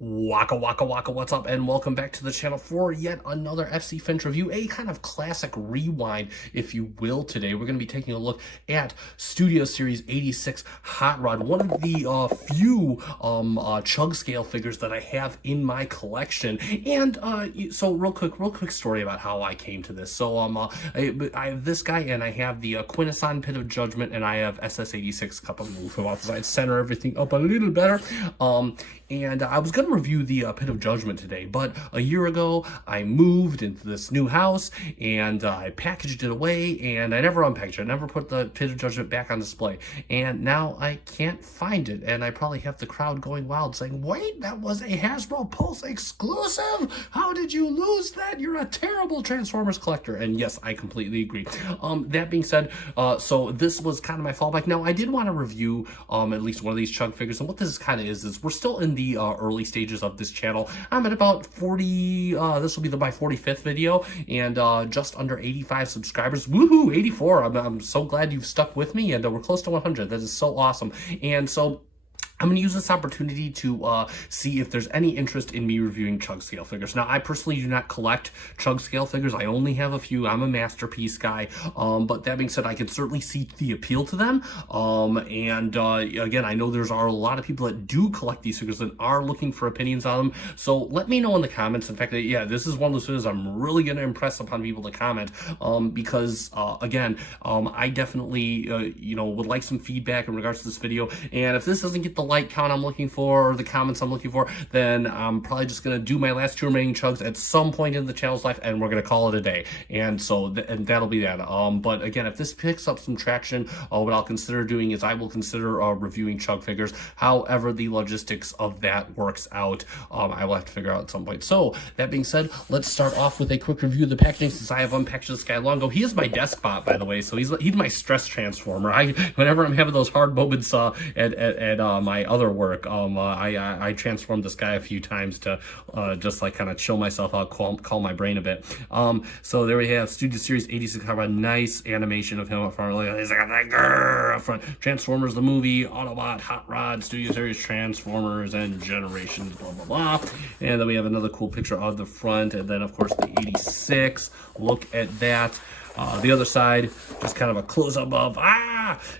Waka waka waka, what's up, and welcome back to the channel for yet another FC Finch review, a kind of classic rewind, if you will. Today we're going to be taking a look at Studio Series 86 Hot Rod, one of the few chug scale figures that I have in my collection. And so real quick story about how I came to this. So I have this guy, and I have the Quintesson Pit of Judgment, and I have SS86 Cup of Move. I'd center everything up a little better. And I was going to review the Pit of Judgment today, but a year ago I moved into this new house, and I packaged it away, and I never unpackaged it. I never put the Pit of Judgment back on display, and now I can't find it, and I probably have the crowd going wild saying, wait, that was a Hasbro Pulse exclusive? How did you lose that? You're a terrible Transformers collector. And yes, I completely agree. That being said, so this was kind of my fallback. Now, I did want to review at least one of these chug figures, and what this kind of is we're still in the early stages of this channel. I'm at about 40, this will be my 45th video, and just under 85 subscribers. Woohoo, 84. I'm so glad you've stuck with me, and we're close to 100. That is so awesome. And so I'm going to use this opportunity to see if there's any interest in me reviewing chug scale figures. Now, I personally do not collect chug scale figures. I only have a few. I'm a masterpiece guy. But that being said, I can certainly see the appeal to them. Again, I know there's a lot of people that do collect these figures and are looking for opinions on them. So let me know in the comments. In fact, yeah, this is one of those figures I'm really going to impress upon people to comment, because again, I definitely would like some feedback in regards to this video. And if this doesn't get the like count I'm looking for, or the comments I'm looking for, then I'm probably just going to do my last two remaining chugs at some point in the channel's life, and we're going to call it a day. And so and that'll be that. But again, if this picks up some traction, what I'll consider doing is I will consider reviewing chug figures. However the logistics of that works out, I will have to figure out at some point. So that being said, let's start off with a quick review of the packaging, since I have unpackaged this guy long ago. He is my desk bot, by the way, so he's my stress transformer. Whenever I'm having those hard moments at my other work, I transformed this guy a few times to just like kind of chill myself out, calm my brain a bit. So there we have Studio Series 86. Have a nice animation of him up front. He's got that grrr up front. Transformers the movie, Autobot, Hot Rod, Studio Series Transformers, and Generations, blah blah blah. And then we have another cool picture of the front, and then of course the 86. Look at that. The other side, just kind of a close-up of,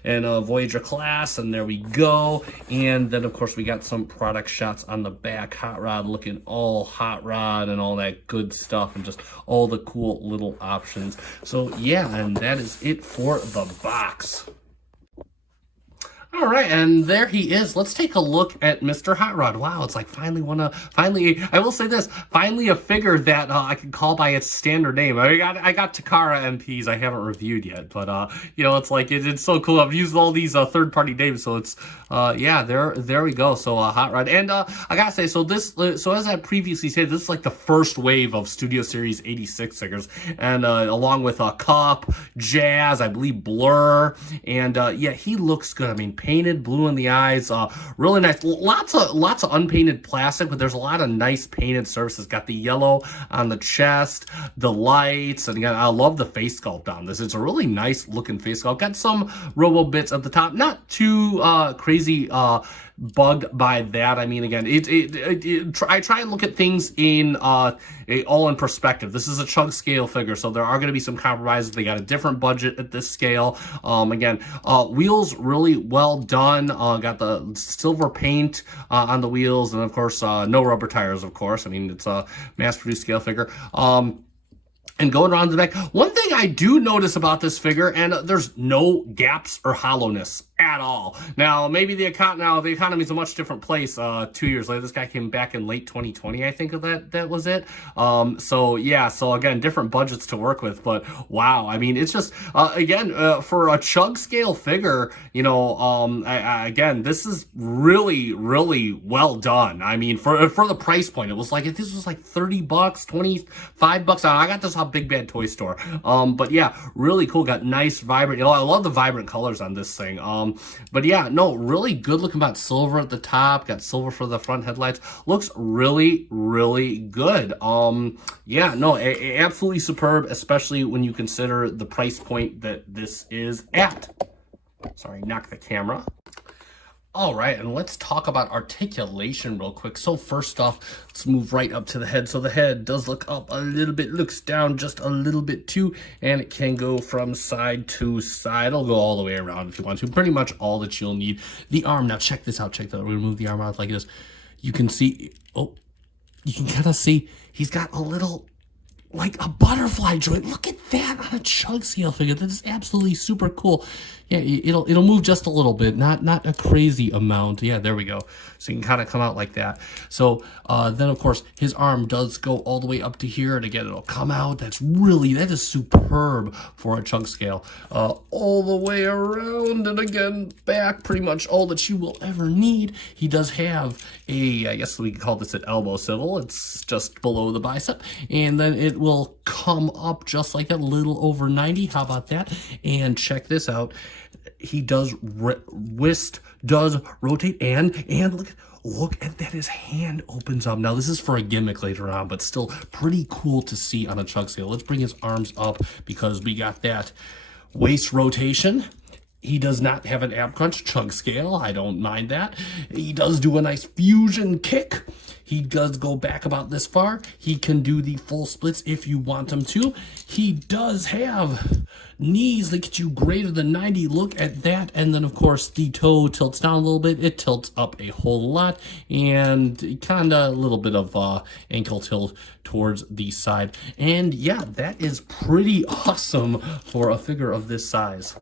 and a Voyager class, and there we go. And then, of course, we got some product shots on the back. Hot Rod looking all Hot Rod and all that good stuff, and just all the cool little options. So, yeah, and that is it for the box. All right, and there he is. Let's take a look at Mr. Hot Rod. Wow, it's like finally, I will say this, finally a figure that I can call by its standard name. I got Takara MPs I haven't reviewed yet, but it's like it's so cool. I've used all these third-party names, so it's yeah, there we go. So Hot Rod, and I gotta say, so as I previously said, this is like the first wave of Studio Series 86 figures, and along with Cup, Jazz, I believe Blur, and yeah, he looks good. I mean, painted blue in the eyes, really nice. Lots of unpainted plastic, but there's a lot of nice painted surfaces. Got the yellow on the chest, the lights, and again, I love the face sculpt on this. It's a really nice looking face sculpt. Got some robo bits at the top, not too crazy bugged by that. I mean, again, I try and look at things in all in perspective. This is a chug scale figure, so there are going to be some compromises. They got a different budget at this scale. Again, wheels really well done. Got the silver paint on the wheels, and of course no rubber tires, of course. I mean, it's a mass-produced scale figure. And going around the back, one thing I do notice about this figure, and there's no gaps or hollowness at all. Now, maybe the economy is a much different place 2 years later. This guy came back in late 2020, I think that was it. So yeah, so again, different budgets to work with, but wow, I mean, it's just, again, for a chug scale figure, again, this is really, really well done. I mean, for the price point, it was like, this was like 30 bucks, 25 bucks. I got this off Big Bad Toy Store. But yeah, really cool. Got nice, vibrant, I love the vibrant colors on this thing. But yeah, no, really good looking. About silver at the top, got silver for the front headlights. Looks really, really good. Yeah, no, absolutely superb, especially when you consider the price point that this is at. Sorry, knock the camera. All right, and let's talk about articulation real quick. So first off, let's move right up to the head. So the head does look up a little bit, looks down just a little bit too, and it can go from side to side. It'll go all the way around if you want to. Pretty much all that you'll need. The arm, now check this out, check that. We're gonna move the arm out like this. You can see, oh, you can kind of see he's got a little, like a butterfly joint. Look at that on a chug scale figure. That is absolutely super cool. Yeah, it'll move just a little bit, not a crazy amount. Yeah, there we go. So you can kind of come out like that. So then of course his arm does go all the way up to here, and again it'll come out. That is superb for a chug scale. All the way around and again back, pretty much all that you will ever need. He does have a, I guess we can call this an elbow swivel. It's just below the bicep, and then it will come up just like that, a little over 90. How about that? And check this out. He does wrist does rotate, and look at that, his hand opens up. Now this is for a gimmick later on, but still pretty cool to see on a chug scale. Let's bring his arms up because we got that waist rotation. He does not have an ab crunch chug scale. I don't mind that. He does do a nice fusion kick. He does go back about this far. He can do the full splits if you want him to. He does have knees that get you greater than 90. Look at that. And then, of course, the toe tilts down a little bit. It tilts up a whole lot. And kind of a little bit of ankle tilt towards the side. And yeah, that is pretty awesome for a figure of this size.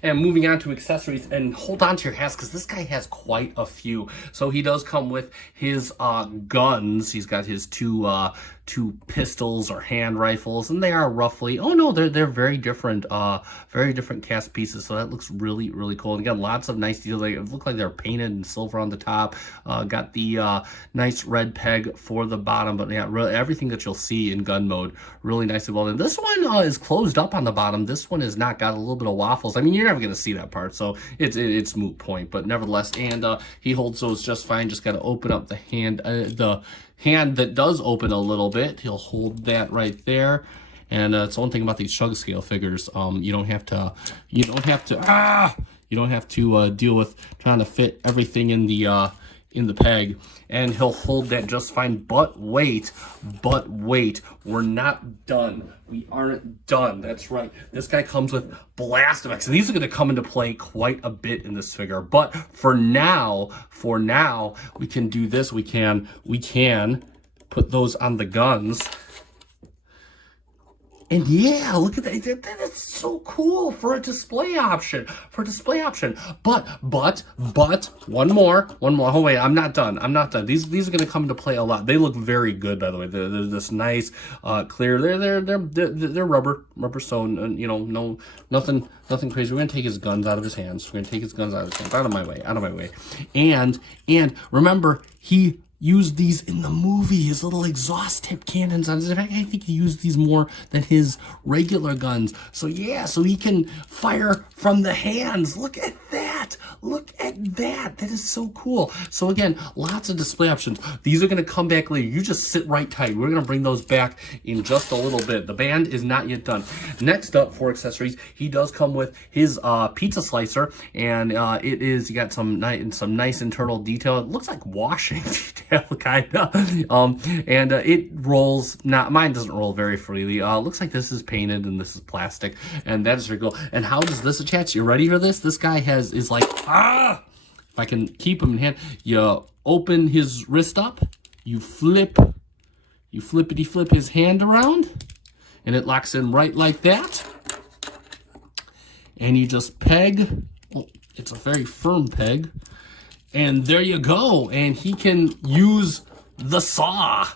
And moving on to accessories, and hold on to your hats because this guy has quite a few. So he does come with his guns. He's got his two pistols or hand rifles, and they are roughly, oh no, they're very different cast pieces. So that looks really, really cool. And again, lots of nice details. They look like they're painted in silver on the top. Got the nice red peg for the bottom, but yeah, really everything that you'll see in gun mode really nicely well done. This one is closed up on the bottom. This one is not, got a little bit of waffles. I mean, you're never going to see that part, so it's moot point, but nevertheless. And he holds those just fine. Just got to open up the hand that does open a little bit. He'll hold that right there. And it's one thing about these chug scale figures. You don't have to deal with trying to fit everything in the peg. And he'll hold that just fine. But wait, we're not done. We aren't done. That's right. This guy comes with blast effects, and these are going to come into play quite a bit in this figure. But for now, we can do this. We can put those on the guns. And yeah, look at that. That's so cool for a display option. But one more. Oh wait, I'm not done. These are gonna come into play a lot. They look very good, by the way. They're this nice, clear. They're rubber sewn, and no nothing crazy. We're gonna take his guns out of his hands. Out of my way. And remember, he used these in the movie, his little exhaust tip cannons on his. In fact, I think he used these more than his regular guns. So yeah, so he can fire from the hands. Look at that. That is so cool. So again, lots of display options. These are going to come back later. You just sit right tight. We're going to bring those back in just a little bit. The band is not yet done. Next up for accessories, he does come with his pizza slicer, and you got some nice internal detail. It looks like washing detail. Kind of. And it rolls, mine doesn't roll very freely. Looks like this is painted and this is plastic, and that is very cool. And how does this attach? You ready for this? This guy is like, if I can keep him in hand, you open his wrist up, you flippity flip his hand around, and it locks in right like that. And you just peg. Oh, it's a very firm peg. And there you go. And he can use the saw.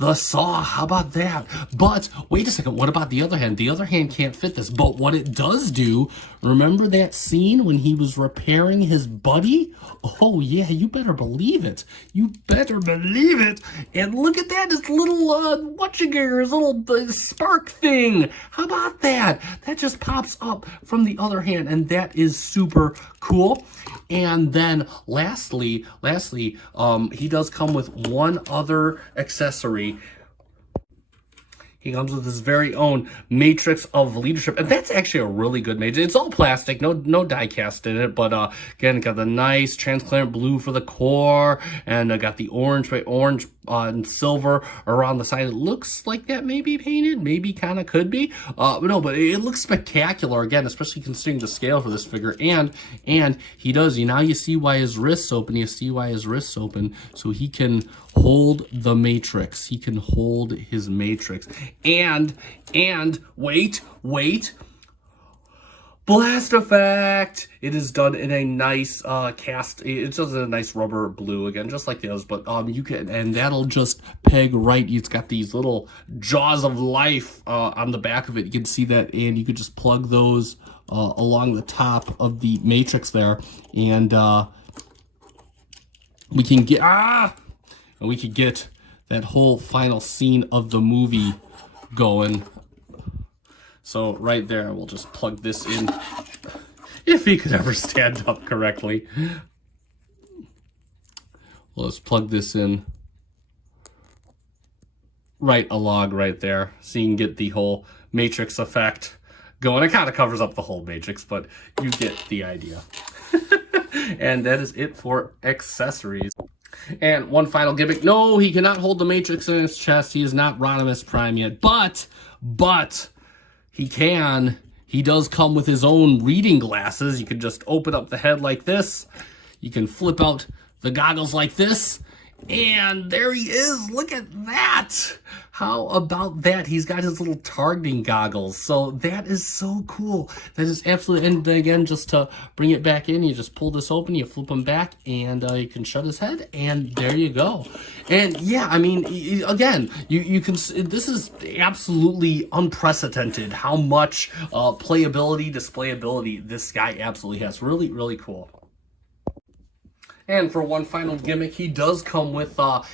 How about that? But wait a second, what about the other hand? The other hand can't fit this. But what it does do, remember that scene when he was repairing his buddy? Oh yeah, you better believe it. And look at that, his little, his little spark thing. How about that? That just pops up from the other hand, and that is super cool. And then lastly, he does come with one other accessory. He comes with his very own matrix of leadership, and that's actually a really good matrix. It's all plastic, no die cast in it, but again, got the nice transparent blue for the core, and got the orange, right, orange and silver around the side. It looks like that may be painted, maybe kind of could be, but no, but it looks spectacular again, especially considering the scale for this figure. And he does. Now you see why his wrists open. You see why his wrists open, so he can hold the matrix. He can hold his matrix. And wait, blast effect. It is done in a nice cast. It's just a nice rubber blue again, just like the others. But you can, and that'll just peg right. It's got these little jaws of life on the back of it. You can see that, and you could just plug those along the top of the matrix there, and we can get and we could get that whole final scene of the movie going. So right there, we'll just plug this in, if he could ever stand up correctly. Let's plug this in right along right there, so you can get the whole matrix effect going. It kind of covers up the whole matrix, but you get the idea. And that is it for accessories. And one final gimmick. No, he cannot hold the matrix in his chest. He is not Rodimus Prime yet, but he can. He does come with his own reading glasses. You can just open up the head like this. You can flip out the goggles like this. And there he is. Look at that. How about that? He's got his little targeting goggles. So that is so cool. That is absolutely, and again, just to bring it back in, you just pull this open, you flip him back, and you can shut his head, and there you go. And yeah, I mean, again, you can, this is absolutely unprecedented how much playability, displayability this guy absolutely has. Really, really cool. And for one final gimmick, he does come with a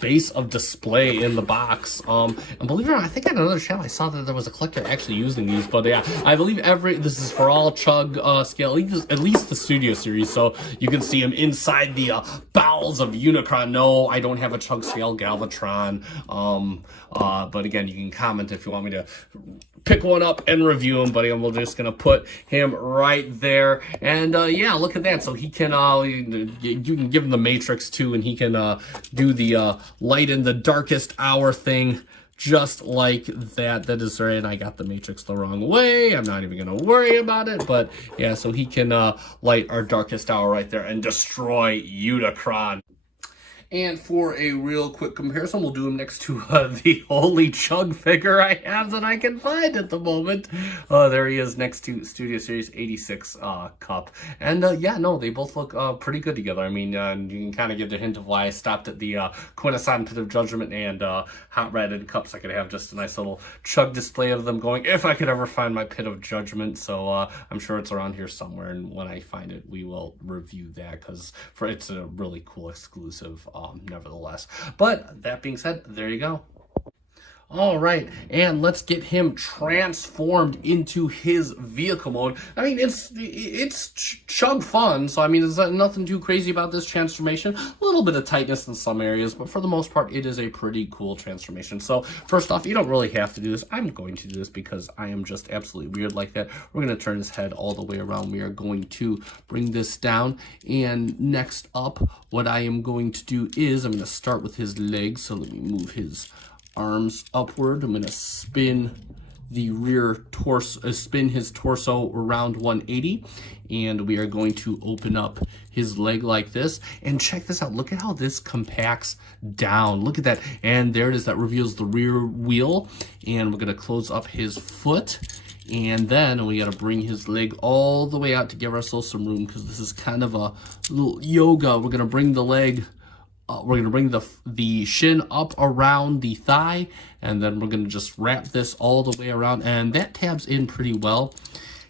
base of display in the box. And believe it or not, I think on another channel I saw that there was a collector actually using these. But yeah, I believe this is for all Chug scale, at least the Studio Series. So you can see him inside the bowels of Unicron. No, I don't have a Chug scale Galvatron. But again, you can comment if you want me to pick one up and review him, but I'm just gonna put him right there. And yeah, look at that. So he can you can give him the matrix too, and he can do the light in the darkest hour thing just like that. That is right. And I got the matrix the wrong way. I'm not even gonna worry about it. But yeah, so he can light our darkest hour right there and destroy Unicron. And for a real quick comparison, we'll do him next to the only Chug figure I have that I can find at the moment. There he is next to Studio Series 86 Cup. And yeah, no, they both look pretty good together. I mean, you can kind of get a hint of why I stopped at the Quintesson Pit of Judgment and Hot Red and Cups. I could have just a nice little Chug display of them going, if I could ever find my Pit of Judgment. So I'm sure it's around here somewhere, and when I find it, we will review that, because it's a really cool exclusive. Nevertheless. But that being said, there you go. All right, and let's get him transformed into his vehicle mode. I mean, it's Chug fun, so I mean, there's nothing too crazy about this transformation. A little bit of tightness in some areas, but for the most part, it is a pretty cool transformation. So first off, you don't really have to do this. I'm going to do this because I am just absolutely weird like that. We're going to turn his head all the way around. We are going to bring this down, and next up, what I am going to do is I'm going to start with his legs. So let me move his arms upward. I'm going to spin the rear torso, spin his torso around 180, and we are going to open up his leg like this. And check this out. Look at how this compacts down. Look at that. And there it is. That reveals the rear wheel. And we're going to close up his foot. And then we got to bring his leg all the way out to give ourselves some room, because this is kind of a little yoga. We're going to bring the leg we're going to bring the shin up around the thigh, and then we're going to just wrap this all the way around, and that tabs in pretty well.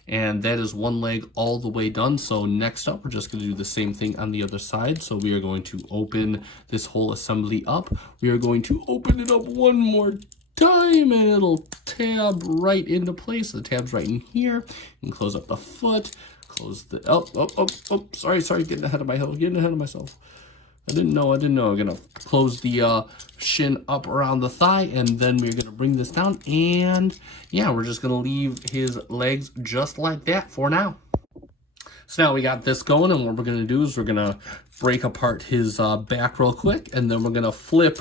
And that is one leg all the way done. So next up, we're just going to do the same thing on the other side. So we are going to open this whole assembly up. We are going to open it up one more time, and it'll tab right into place. The tab's right in here. And close up the foot. Close the sorry, getting ahead of myself. I didn't know. We're gonna close the shin up around the thigh, and then we're gonna bring this down, and yeah, we're just gonna leave his legs just like that for now. So now we got this going, and what we're gonna do is we're gonna break apart his back real quick, and then we're gonna flip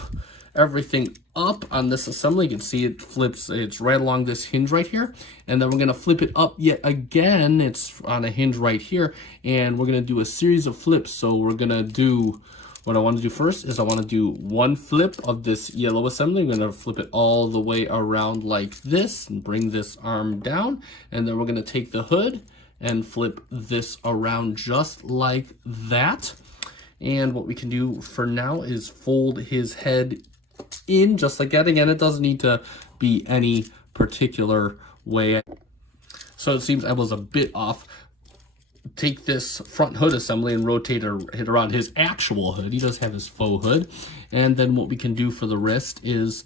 everything up on this assembly. You can see it flips, it's right along this hinge right here, and then we're gonna flip it up yet again. It's on a hinge right here, and we're gonna do a series of flips. So we're gonna do, what I want to do first is I want to do one flip of this yellow assembly. I'm going to flip it all the way around like this and bring this arm down, and then we're going to take the hood and flip this around just like that. And what we can do for now is fold his head in just like that. Again, it doesn't need to be any particular way. So it seems I was a bit off. Take this front hood assembly and rotate it around his actual hood. He does have his faux hood. And then what we can do for the wrist is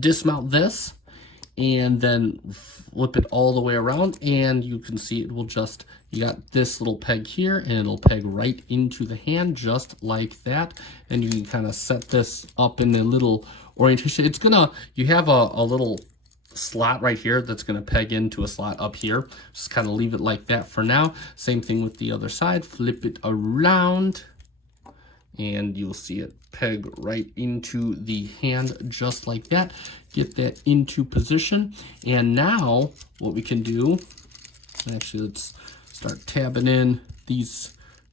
dismount this and then flip it all the way around, and you can see it will just, you got this little peg here, and it'll peg right into the hand just like that. And you can kind of set this up in a little orientation. It's gonna, you have a little slot right here that's going to peg into a slot up here. Just kind of leave it like that for now. Same thing with the other side. Flip it around, and you'll see it peg right into the hand just like that. Get that into position, and now what we can do, actually let's start tabbing in these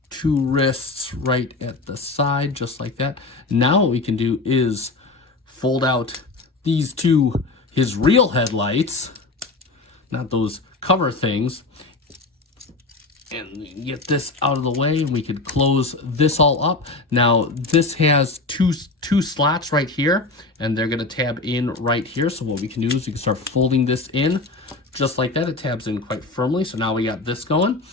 two wrists right at the side just like that. Now what we can do is fold out these two, his real headlights, not those cover things, and get this out of the way, and we could close this all up. Now this has two slots right here, and they're going to tab in right here. So what we can do is we can start folding this in just like that. It tabs in quite firmly. So now we got this going.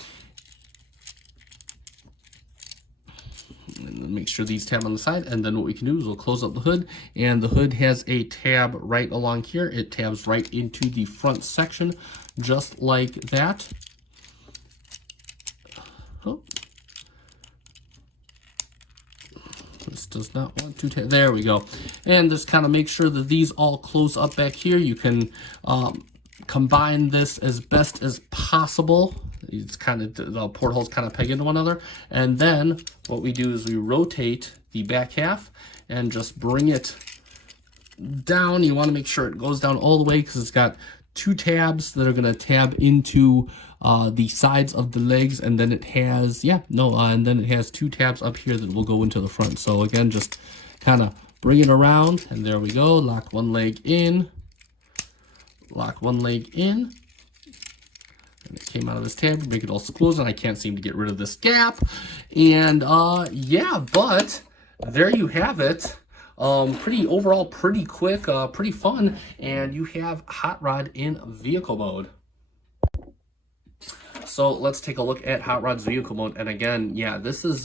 And then make sure these tab on the side, and then what we can do is we'll close up the hood, and the hood has a tab right along here. It tabs right into the front section just like that. Oh, this does not want to tab. There we go. And just kind of make sure that these all close up back here. You can combine this as best as possible. It's kind of, the portholes kind of peg into one another. And then what we do is we rotate the back half and just bring it down. You want to make sure it goes down all the way, because it's got two tabs that are going to tab into the sides of the legs, and then it has, and then it has two tabs up here that will go into the front. So again, just kind of bring it around, and there we go. Lock one leg in, lock one leg in, and it came out of this tab. Make it all closed, and I can't seem to get rid of this gap. And yeah, but there you have it. Overall pretty quick, pretty fun, and you have Hot Rod in vehicle mode. So let's take a look at Hot Rod's vehicle mode. And again, yeah, this is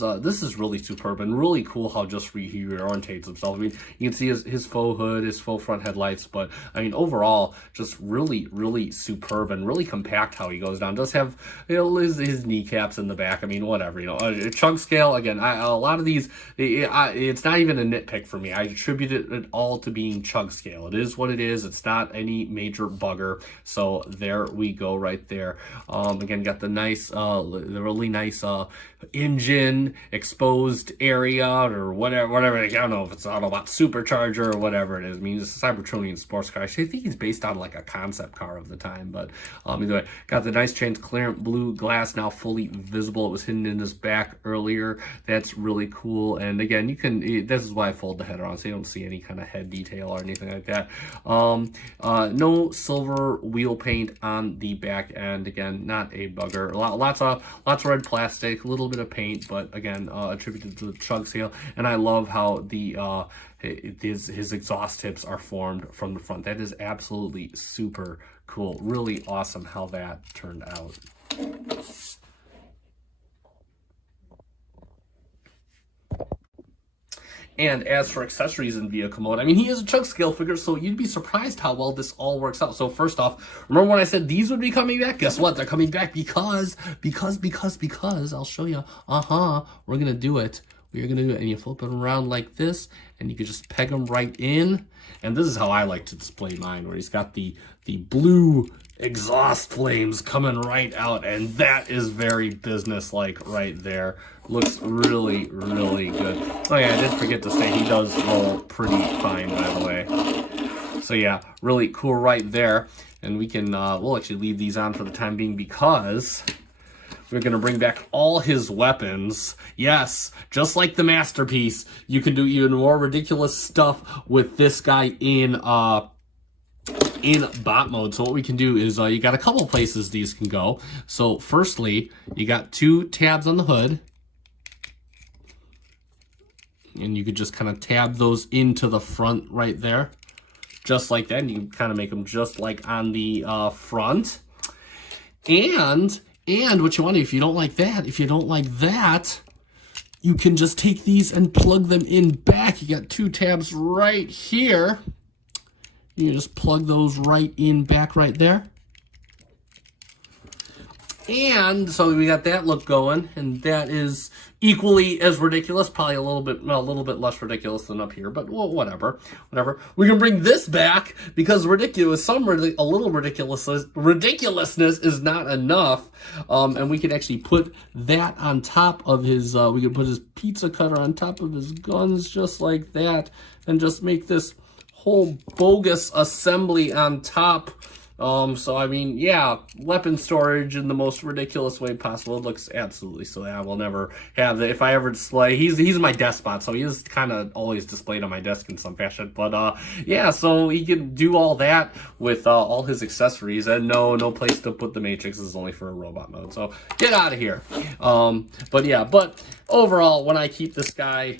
really superb and really cool how just he reorientates himself. I mean, you can see his faux hood, his faux front headlights, but I mean, overall, just really, really superb and really compact how he goes down. Does have, you know, his kneecaps in the back. I mean, whatever, you know, a chug scale. Again, a lot of these, it's not even a nitpick for me. I attribute it all to being chug scale. It is what it is. It's not any major bugger. So there we go, right there. Again, got the nice, the really nice engine exposed area or whatever. I don't know if it's Autobot supercharger or whatever it is. I mean, it's a Cybertronian sports car. I think he's based on like a concept car of the time, but either way, got the nice transparent blue glass now fully visible. It was hidden in his back earlier. That's really cool. And again, you can, this is why I fold the head around so you don't see any kind of head detail or anything like that. No silver wheel paint on the back end. Again, not a bugger. Lots of red plastic, a little bit of paint, but again, attributed to the chug scale. And I love how the his exhaust tips are formed from the front. That is absolutely super cool. Really awesome how that turned out. And as for accessories in vehicle mode, I mean, he is a chug scale figure, so you'd be surprised how well this all works out. So first off, remember when I said these would be coming back? Guess what? They're coming back because I'll show you. We're going to do it you're gonna do it, and you flip them around like this, and you can just peg them right in. And this is how I like to display mine, where he's got the blue exhaust flames coming right out, and that is very business-like right there. Looks really, really good. Oh yeah, I did forget to say he does roll pretty fine, by the way. So yeah, really cool right there. And we can, we'll actually leave these on for the time being because we're going to bring back all his weapons. Yes, just like the Masterpiece, you can do even more ridiculous stuff with this guy in bot mode. So what we can do is you got a couple places these can go. So firstly, you got 2 tabs on the hood. And you could just kind of tab those into the front right there. Just like that. And you can kind of make them just like on the front. And what you want to, if you don't like that, you can just take these and plug them in back. You got 2 tabs right here. You can just plug those right in back right there. And so we got that look going, and that is equally as ridiculous, probably a little bit less ridiculous than up here, but well, whatever. We can bring this back because a little ridiculousness is not enough, and we can actually put that on top of his. We can put his pizza cutter on top of his guns just like that, and just make this whole bogus assembly on top. So I mean, yeah, weapon storage in the most ridiculous way possible. It looks absolutely silly. I will never have that. If I ever display, he's my despot, so he is kind of always displayed on my desk in some fashion. But yeah, so he can do all that with all his accessories, and no place to put the Matrix. This is only for a robot mode. So get out of here. But yeah, but overall, when I keep this guy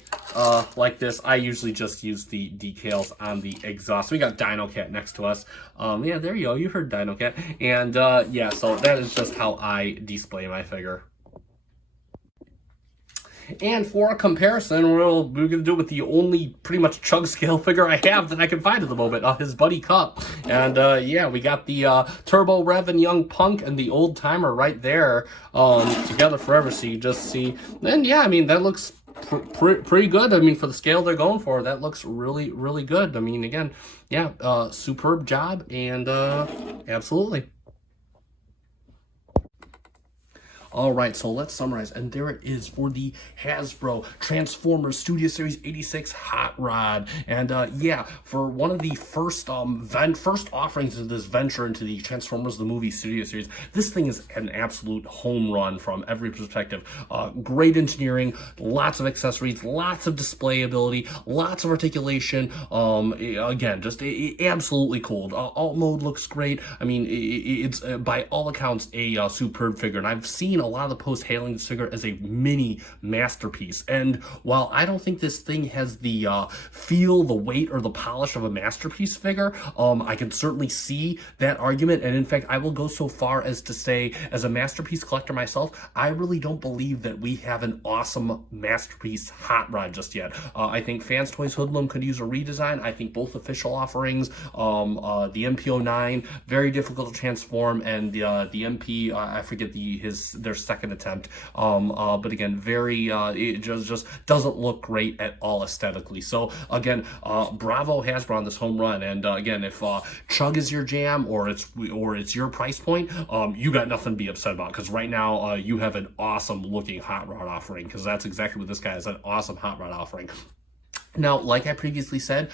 like this, I usually just use the decals on the exhaust. We got Dino Cat next to us. Yeah, there you go. You heard Dino Cat. And yeah, so that is just how I display my figure. And for a comparison, we're going to do it with the only pretty much chug scale figure I have that I can find at the moment, his Buddy Cup. And yeah, we got the Turbo Rev and Young Punk and the Old Timer right there together forever. So you just see. And yeah, I mean, that looks pretty good. I mean, for the scale they're going for, that looks really, really good. I mean, again, yeah, superb job, and absolutely. All right, so let's summarize, and there it is for the Hasbro Transformers Studio Series 86 Hot Rod. And yeah, for one of the first offerings of this venture into the Transformers the Movie Studio Series, this thing is an absolute home run from every perspective. Great engineering, lots of accessories, lots of display ability, lots of articulation. Again, just absolutely cool. Alt mode looks great. I mean, it's by all accounts a superb figure, and I've seen a lot of the posts hailing this figure as a mini masterpiece. And while I don't think this thing has the feel, the weight, or the polish of a masterpiece figure, I can certainly see that argument. And in fact, I will go so far as to say, as a masterpiece collector myself, I really don't believe that we have an awesome masterpiece hot rod just yet. I think Fans Toys Hoodlum could use a redesign. I think both official offerings, the MP09, very difficult to transform, and the MP, I forget their second attempt, but again, very it just doesn't look great at all aesthetically. So again, bravo Hasbro on this home run. And again, if chug is your jam, or it's your price point, you got nothing to be upset about, because right now you have an awesome looking hot rod offering, because that's exactly what this guy is, an awesome hot rod offering. Now, like I previously said,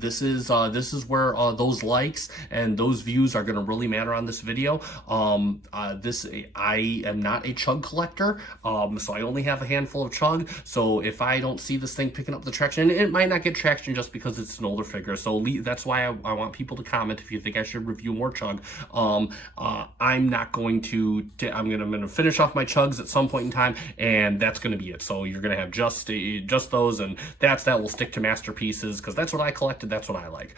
this is where those likes and those views are going to really matter on this video. I am not a chug collector, so I only have a handful of chug. So if I don't see this thing picking up the traction, it might not get traction just because it's an older figure. So that's why I want people to comment if you think I should review more chug. I'm not going to. I'm gonna finish off my chugs at some point in time, and that's going to be it. So you're going to have just those, and that's that will stick to masterpieces because that's what I collected, that's what I like.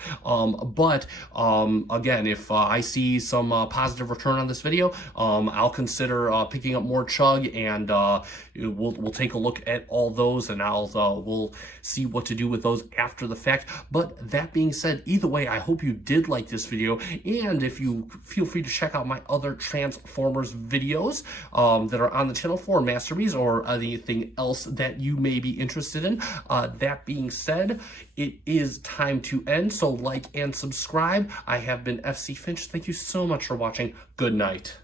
Again, if I see some positive return on this video, I'll consider picking up more Chug, and we'll take a look at all those, and we'll see what to do with those after the fact. But that being said, either way, I hope you did like this video, and if you feel free to check out my other Transformers videos that are on the channel for Masterpiece or anything else that you may be interested in. That being said, it is time to end, so like and subscribe. I have been FC Finch. Thank you so much for watching. Good night.